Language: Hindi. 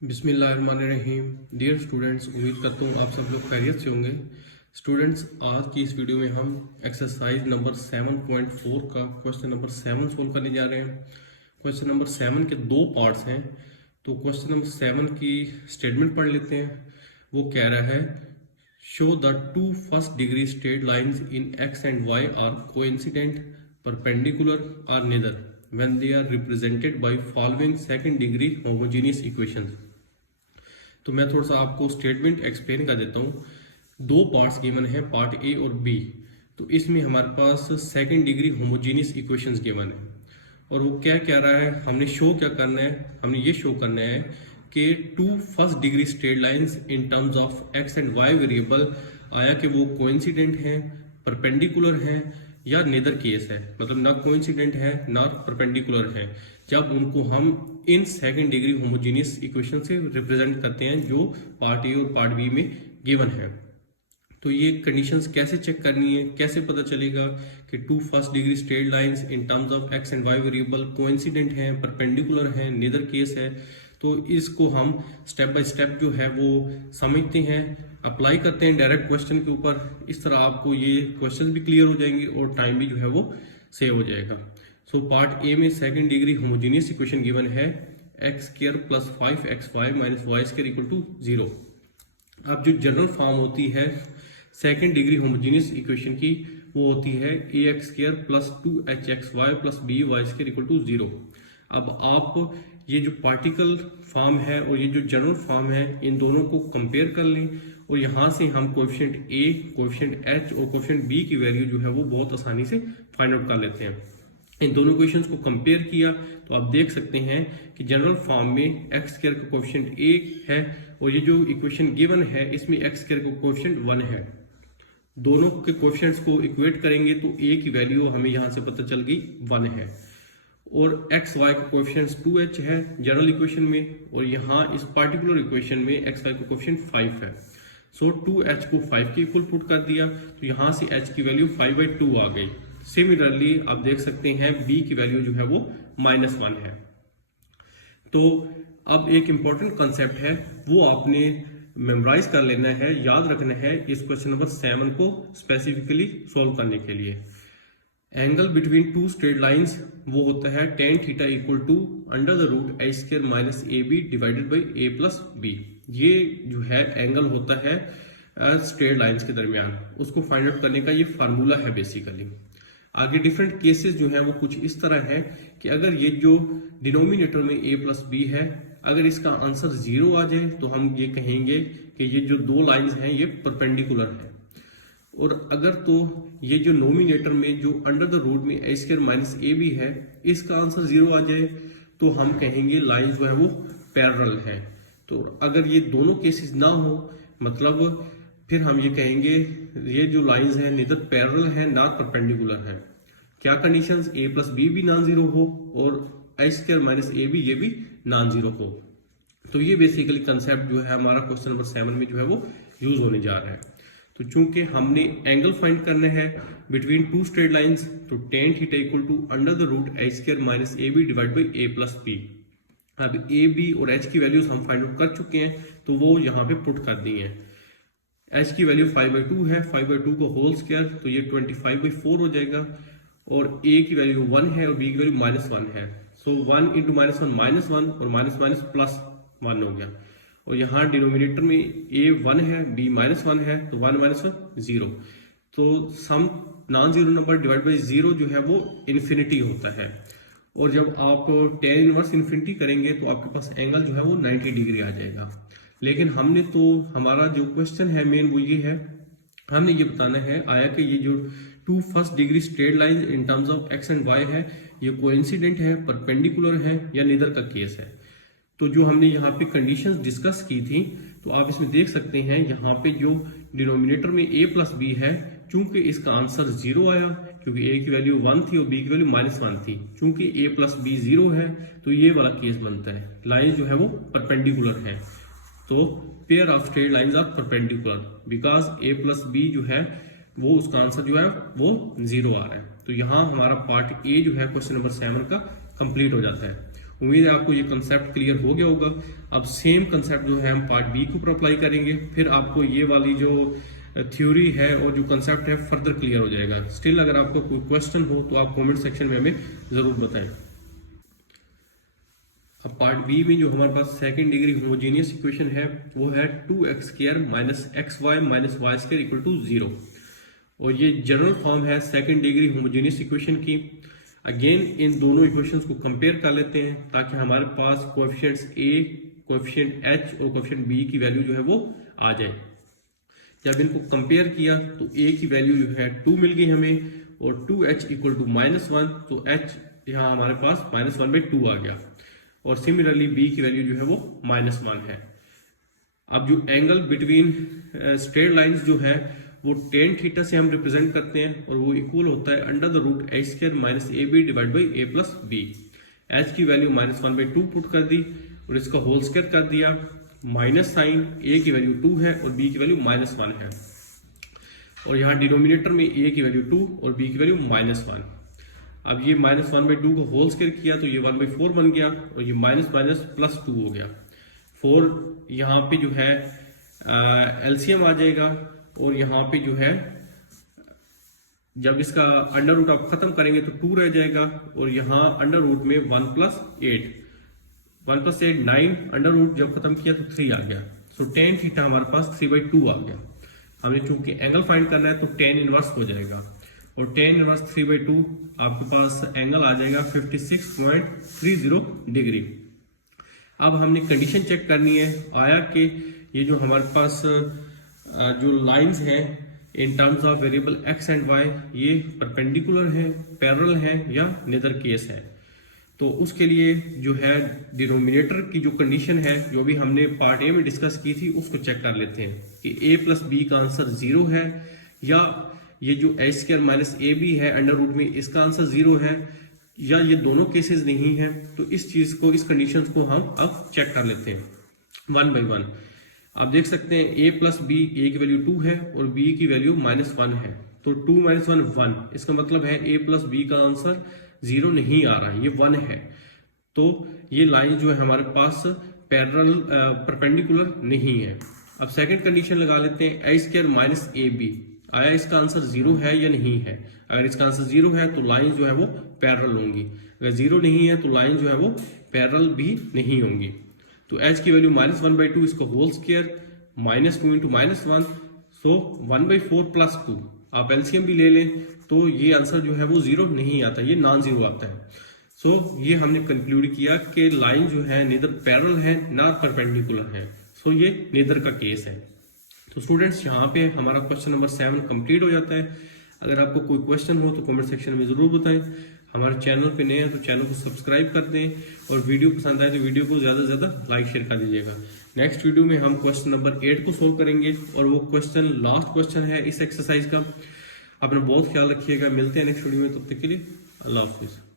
बिस्मिल्लाहिर्रहमानिर्रहीम। डियर स्टूडेंट्स, उम्मीद करता हूँ आप सब लोग खैरियत से होंगे। स्टूडेंट्स, आज की इस वीडियो में हम एक्सरसाइज नंबर 7.4 का क्वेश्चन नंबर 7 सोल्व करने जा रहे हैं। क्वेश्चन नंबर 7 के दो पार्ट्स हैं, तो क्वेश्चन नंबर 7 की स्टेटमेंट पढ़ लेते हैं। वो कह रहा है, show the two first degree straight lines in x and y are coincident, perpendicular or neither when they are represented by following second degree homogeneous equations। तो मैं थोड़ा सा आपको स्टेटमेंट एक्सप्लेन कर देता हूँ। दो पार्ट्स गिवन है, पार्ट ए और बी। तो इसमें हमारे पास second degree homogeneous equations given है, और वो क्या कह रहा है, हमने शो क्या करना है, हमने ये शो करना है कि two first degree straight lines in terms of x and y variable आया कि वो कोइंसिडेंट हैं, परपेंडिकुलर हैं या नेदर केस है, मतलब ना कोइंसिडेंट है ना परपेंडिकुलर है, जब उनको हम in second degree homogeneous equation से रिप्रेजेंट करते हैं जो पार्ट ए और पार्ट बी में गिवन है। तो ये कंडीशंस कैसे चेक करनी है, कैसे पता चलेगा कि two first degree straight lines in terms of x and y variable coincident हैं, परपेंडिकुलर हैं, नेदर केस है। तो इसको हम स्टेप बाय स्टेप जो है वो समझते हैं, अप्लाई करते हैं डायरेक्ट क्वेश्चन के ऊपर। इस तरह आपको ये क्वेश्चन भी क्लियर हो जाएंगे और टाइम भी जो है वो सेव हो जाएगा। सो पार्ट ए में second degree homogeneous equation given है, x square plus 5xy minus y square equal to 0। अब जो जनरल फॉर्म होती है सेकंड डिग्री होमोजीनियस इक्वेशन की, वो होती है a x square plus 2hxy plus b y square equal to 0। अब आप ये जो पार्टिकल फॉर्म है और ये जो जनरल फॉर्म है, इन दोनों को कंपेयर कर लें और यहाँ से हम कोएफिशिएंट ए, कोएफिशिएंट एच और कोएफिशिएंट बी की वैल्यू जो है वो बहुत आसानी से फाइंड आउट कर लेते हैं। इन दोनों इक्वेशंस को कंपेयर किया तो आप देख सकते हैं कि जनरल फॉर्म में एक्स स्क्वायर का कोएफिशिएंट ए है और ये जो इक्वेशन गिवन है इसमें एक्स स्क्वायर का कोएफिशिएंट 1 है। दोनों के कोएफिशिएंट्स को इक्वेट करेंगे तो ए की वैल्यू हमें यहाँ से पता चल गई 1 है, और एक्स वाई का कोएफिशिएंट 2h है जनरल इक्वेशन में, और यहाँ इस पार्टिकुलर इक्वेशन में एक्स वाई का कोएफिशिएंट 5 है। सो 2h को 5 के इक्वल पुट कर दिया तो यहाँ से h की वैल्यू 5/2 आ गई। सिमिलरली आप देख सकते हैं b की वैल्यू जो है वो -1 है। तो अब एक इंपॉर्टेंट कंसेप्ट है वो आपने मेमोराइज कर लेना है, याद रखना है इस क्वेश्चन नंबर 7 को स्पेसिफिकली सोल्व करने के लिए। Angle between two straight lines वो होता है tan theta equal to under the root a square minus AB divided by a plus b। ये जो है एंगल होता है स्ट्रेट लाइंस के दरमियान, उसको फाइंड आउट करने का ये फार्मूला है बेसिकली। आगे डिफरेंट केसेस जो है वो कुछ इस तरह है कि अगर ये जो डिनोमिनेटर में a प्लस b है, अगर इसका आंसर 0 आ जाए तो हम ये कहेंगे कि ये जो दो लाइंस हैं ये परपेंडिकुलर है, और अगर तो ये जो नोमिनेटर में जो अंडर द रूट में a स्क्वायर माइनस AB है, इसका आंसर 0 आ जाए तो हम कहेंगे लाइन जो है वो पैरेलल है। तो अगर ये दोनों केसेस ना हो, मतलब फिर हम ये कहेंगे ये जो लाइंस हैं नेदर पैरेलल है ना परपेंडिकुलर है। क्या कंडीशंस, a प्लस बी भी नॉन जीरो हो और a स्क्वायर माइनस AB ये भी नॉन जीरो हो। तो ये बेसिकली कंसेप्ट जो है हमारा क्वेश्चन नंबर 7 में जो है वो यूज होने जा रहा है। तो चूंकि हमने एंगल फाइंड करना है बिटवीन टू स्ट्रेट लाइंस, तो tan theta equal to under the root a square minus AB divide by a plus b। अब a, b और h की वैल्यूज हम फाइंड आउट कर चुके हैं तो वो यहाँ पे पुट कर दी है। h की वैल्यू 5/2 है, 5/2 को होल स्क्वायर तो ये 25/4 हो जाएगा, और a की वैल्यू 1 है और b की वैल्यू -1 है। सो 1 इंटू -1 -1 और माइनस प्लस 1 हो गया, और यहाँ डिनोमिनेटर में a 1 है, b -1 है, तो 1 -1 0। तो some non zero number divide by 0 जो है वो इन्फिनिटी होता है, और जब आप tan इनवर्स इन्फिनिटी करेंगे तो आपके पास एंगल जो है वो 90 डिग्री आ जाएगा। लेकिन हमने तो हमारा जो क्वेश्चन है मेन वो ये है, हमने ये बताना है आया कि ये जो two first degree straight line in terms of x and y है ये कोइंसिडेंट है, परपेंडिकुलर है या नेदर का केस है। तो जो हमने यहाँ पे कंडीशंस डिस्कस की थी तो आप इसमें देख सकते हैं, यहाँ पे जो डिनोमिनेटर में a प्लस बी है, चूंकि इसका आंसर 0 आया क्योंकि a की वैल्यू 1 थी और b की वैल्यू -1 थी, चूंकि a प्लस बी 0 है तो ये वाला केस बनता है, लाइन जो है वो परपेंडिकुलर है। तो pair of straight lines are perpendicular because a plus b जो है वो उसका आंसर जो है वो 0 आ रहा है। तो यहाँ हमारा पार्ट ए जो है क्वेश्चन नंबर 7 का कंप्लीट हो जाता है। उम्मीद है आपको ये कंसेप्ट क्लियर हो गया होगा। अब सेम कंसेप्ट जो है हम पार्ट बी के ऊपर अप्लाई करेंगे, फिर आपको ये वाली जो थ्योरी है और जो कंसेप्ट है फर्दर क्लियर हो जाएगा। स्टिल अगर आपको कोई क्वेश्चन हो तो आप कमेंट सेक्शन में हमें ज़रूर बताएं। अब पार्ट बी में जो हमारे पास सेकंड डिग्री होमोजेनियस इक्वेशन है वो है 2x² minus xy minus y square equal to 0, और ये जनरल फॉर्म है सेकंड डिग्री होमोजेनियस इक्वेशन की। अगेन इन दोनों इक्वेशंस को कंपेयर कर लेते हैं ताकि हमारे पास कोएफिशिएंट्स a, कोएफिशिएंट h और कोएफिशिएंट b की वैल्यू जो है वो आ जाए। जब इनको कंपेयर किया तो a की वैल्यू जो है 2 मिल गई हमें, और 2h इक्वल टू -1, तो h यहाँ हमारे पास -1/2 आ गया, और सिमिलरली b की वैल्यू जो है वो -1 है। अब जो एंगल बिटवीन स्ट्रेट लाइंस जो है वो tan थीटा से हम रिप्रेजेंट करते हैं, और वो इक्वल होता है √h² minus ab divide by a plus b। h की वैल्यू -1/2 पुट कर दी और इसका होल स्क्वायर कर दिया, माइनस साइन, a की वैल्यू 2 है और b की वैल्यू -1 है, और यहाँ डिनोमिनेटर में a की वैल्यू 2 और b की वैल्यू -1। अब ये -1/2 को होल स्क्वायर किया तो ये 1/4 बन गया, और ये माइनस माइनस प्लस 2 हो गया। 4 यहाँ पे जो है एलसीएम आ जाएगा, और यहाँ पे जो है जब इसका अंडर रूट आप खत्म करेंगे तो 2 रह जाएगा, और यहाँ अंडर रूट में 1 + 8 9, अंडर रूट जब खत्म किया तो 3 आ गया। सो tan थीटा हमारे पास 3/2 आ गया। हमें चूंकि एंगल फाइंड करना है तो tan इनवर्स हो जाएगा, और tan इनवर्स 3/2 आपके पास एंगल आ जाएगा 56.30 डिग्री। अब हमने कंडीशन चेक करनी है आया कि ये जो हमारे पास जो लाइंस हैं इन terms of variable x and y ये परपेंडिकुलर है, पैरेलल है या नेदर केस है। तो उसके लिए जो है डिनोमिनेटर की जो कंडीशन है जो भी हमने पार्ट ए में डिस्कस की थी उसको चेक कर लेते हैं कि a प्लस b का आंसर 0 है, या ये जो h² माइनस ab है अंडर रूट में इसका आंसर 0 है, या ये दोनों केसेस नहीं है। तो इस चीज को, इस कंडीशन को हम अब चेक कर लेते हैं 1 बाई 1। आप देख सकते हैं a प्लस b, a की वैल्यू 2 है और b की वैल्यू -1 है, तो 2 - 1 1, इसका मतलब है a प्लस b का आंसर 0 नहीं आ रहा है, ये 1 है। तो ये लाइन जो है हमारे पास पैरेलल परपेंडिकुलर नहीं है। अब सेकंड कंडीशन लगा लेते हैं h² माइनस ab, आया इसका आंसर 0 है या नहीं है। अगर इसका आंसर 0 है तो लाइन जो है वो पैरेलल होंगी, अगर 0 नहीं है तो लाइन जो है वो पैरेलल भी नहीं होंगी। तो h की वैल्यू -1/2, इसको होल स्क्वायर, -2 × -1, सो 1/4 प्लस 2। आप एलसीएम भी ले लें तो ये आंसर जो है वो 0 नहीं आता, ये नॉन 0 आता है। सो ये हमने कंक्लूड किया कि लाइन जो है नेदर पैरेलल है ना परपेंडिकुलर है। सो ये नेदर का केस है। तो स्टूडेंट्स यहाँ पे हमारा क्वेश्चन नंबर 7 कंप्लीट हो जाता है। अगर आपको कोई क्वेश्चन हो तो कमेंट सेक्शन में ज़रूर बताएं। हमारे चैनल पे नए हैं तो चैनल को सब्सक्राइब कर दें, और वीडियो पसंद आए तो वीडियो को ज़्यादा से ज़्यादा लाइक शेयर कर दीजिएगा। नेक्स्ट वीडियो में हम क्वेश्चन नंबर 8 को सोल्व करेंगे, और वो क्वेश्चन लास्ट क्वेश्चन है इस एक्सरसाइज का। अपना बहुत ख्याल रखिएगा, मिलते हैं नेक्स्ट वीडियो में, तब तक के लिए अल्लाह हाफिज़।